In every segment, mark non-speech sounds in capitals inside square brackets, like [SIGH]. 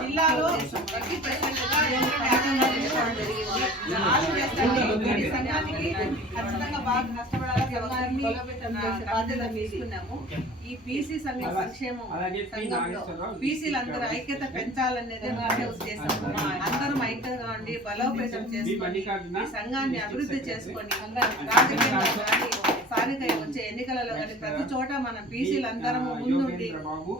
జిల్లాలో ప్రతి జరిగింది. సంఘానికి ఖచ్చితంగా బాగా కష్టపడాలని బాధ్యత తీసుకున్నాము. ఈ సంఘ సంక్షేమం. సంఘంలో పీసీలందరూ ఐక్యత పెంచాలనేది ముఖ్య ఉద్దేశం. అందరం ఐక్యంగా ఉండి బలోపేతం మీ చేసుకొని ఈ సంఘాన్ని అభివృద్ధి చేసుకొని స్థానిక వచ్చే ఎన్నికలలో కానీ ప్రతి చోట మన బీసీలు అందరము ముందుండి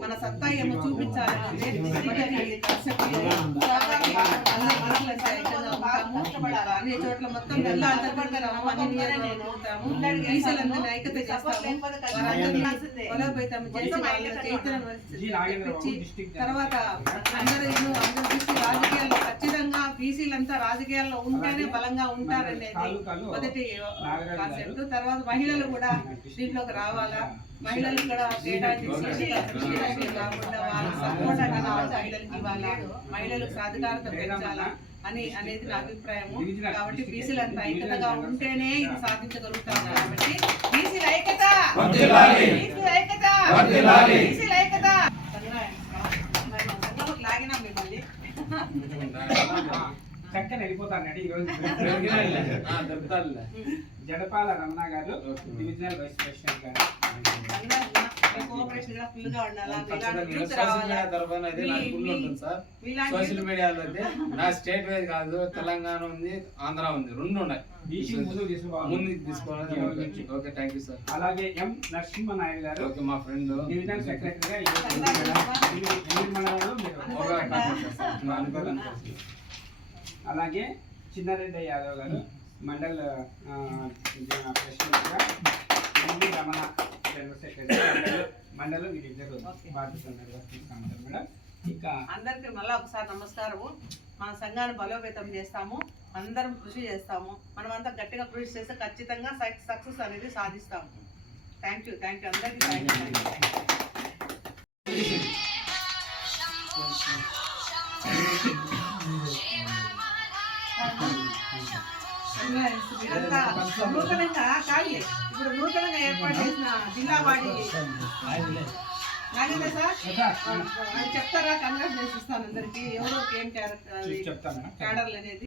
మన సత్తా ఏమో చూపించాలంటే మొదటి కాన్సెప్ట్ ఇది. కాబట్టి అందరూ మనసులో ఐక్యంగా ఉంటాము. అన్ని చోట్ల మొత్తం అన్ని ఐక్యత చేస్తాము. చేసి తర్వాత అందరూ రాజకీయాల్లో ఖచ్చితంగా బీసీలంతా రాజకీయాల్లో ఉంటేనే బలంగా ఉంటారనేది మొదటి కాన్సెప్ట్. తర్వాత మహిళలు కూడా దీంట్లోకి రావాలా? మహిళలు కూడా కాకుండా వాళ్ళ సపోర్ట్ మహిళలకి మహిళలకు సాధికారత పెంచాలా? అని అనేది నా అభిప్రాయము. కాబట్టి బీసీలు అంత ఐక్యతగా ఉంటేనే ఇది సాధించగలుగుతాము కాబట్టి బీసీల ఐక్యత! బీసీల ఐక్యత! బీసీల ఐక్యత! లాగినా మిమ్మల్ని. చక్కని వెళ్ళిపోతానండి ఈ రోజు [LAUGHS] జడపాల రమణ గారు డివిజనల్ వైస్ ప్రెసిడెంట్ గారు ఫుల్గా ఉండాలా సోషల్ మీడియాలో అయితే నా స్టేట్ వైజ్ కాదు తెలంగాణ ఉంది ఆంధ్ర ఉంది రెండు ఉన్నాయి. ముందుకు తీసుకోవాలి ఓకే. థ్యాంక్ యూ సార్ అలాగే ఎం నరసింహనాయుడు గారు ఓకే మా ఫ్రెండ్ డివిజనల్ సెక్రటరీగా అలాగే చిన్నారెడ్డి యాదవ్ గారు మండల్ ఆ, ప్రెసిడెంట్గా రమణ జనరల్ సెక్రటరీ మండల్ బాధ్యతలు మేడం ఇంకా అందరికి మళ్ళా ఒకసారి నమస్కారము మన సంఘాన్ని బలోపేతం చేస్తాము అందరం కృషి చేస్తాము మనమంతా గట్టిగా కృషి చేస్తే ఖచ్చితంగా సక్సెస్ అనేది సాధిస్తాము థ్యాంక్ యూ థ్యాంక్ యూ అందరికీ థ్యాంక్ యూ మీరంతా నూతనంగా కాదు చెప్తారా? కంగ్రాచులేషన్ ఇస్తాను అందరికి. ఎవరో ఏం క్యాడర్లు అనేది.